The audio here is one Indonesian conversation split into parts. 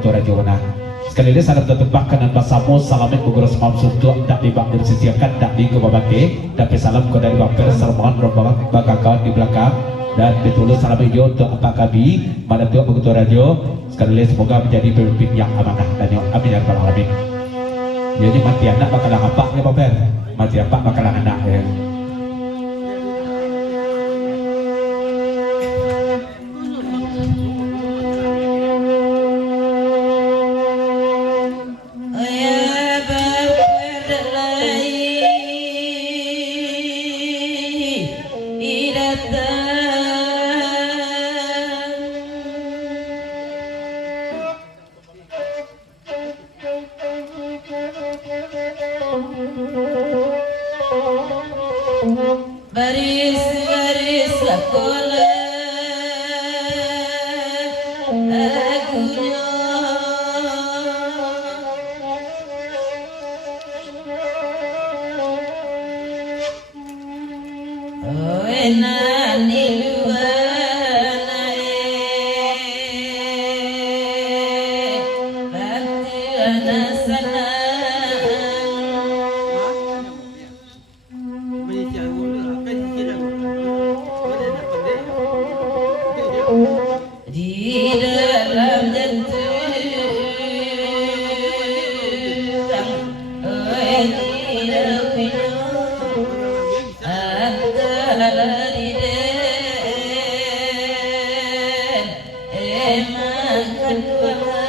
Begitu Raja sekali lagi salam tetebak kanan basamu salamin bugurus mamsum tu tak dibak disisiakan tak digubabake tapi salam kau dari bapel salmohan rombongan bakal di belakang dan ditulis salam hijau untuk apa kami pada tu begitu Raja sekali lagi semoga menjadi pemimpin yang amanah dan yang amin ya rabbal alamin. Jadi mati anak bakal apa ya bapel mati apa bakal anak ya. Baris-baris sekolah lagunya oh enak di luar bantu anak sana di dalam jantung di dalam antara diden emang kedua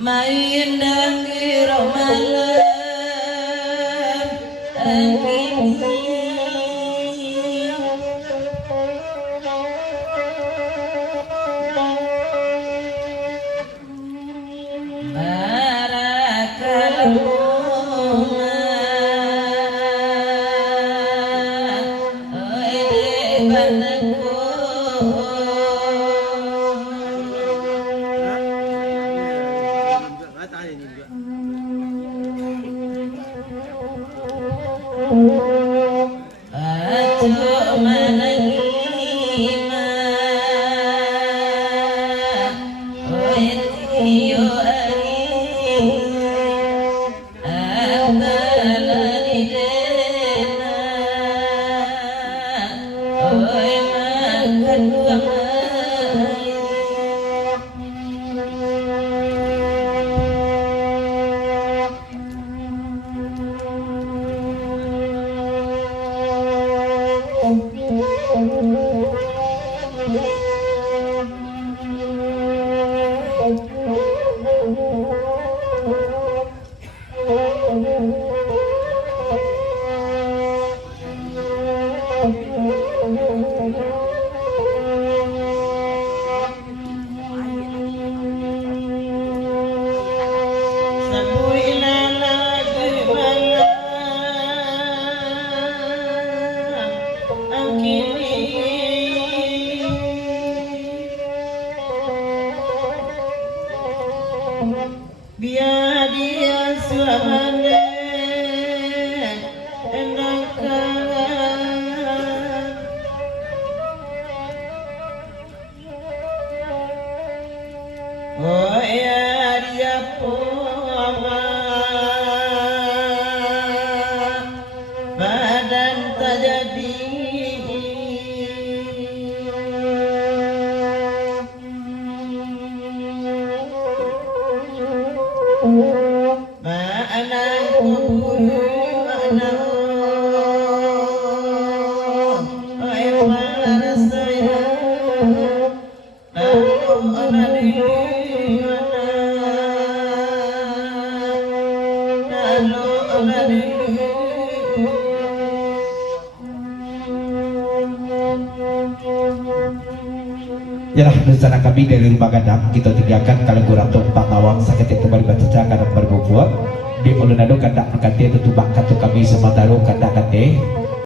main dan kira malam suamane enakan oh ya dia poma badan tak jadi mana kubur mana ay para saya lalu anani lalu anani Yalah rencana kami dari rumah gadang kita tinggalkan kalau kurang tumpang awang sakit itu kembali baca kadang berbubuh di ulunado kadang kate itu tumbang katu kami sementara kadang kate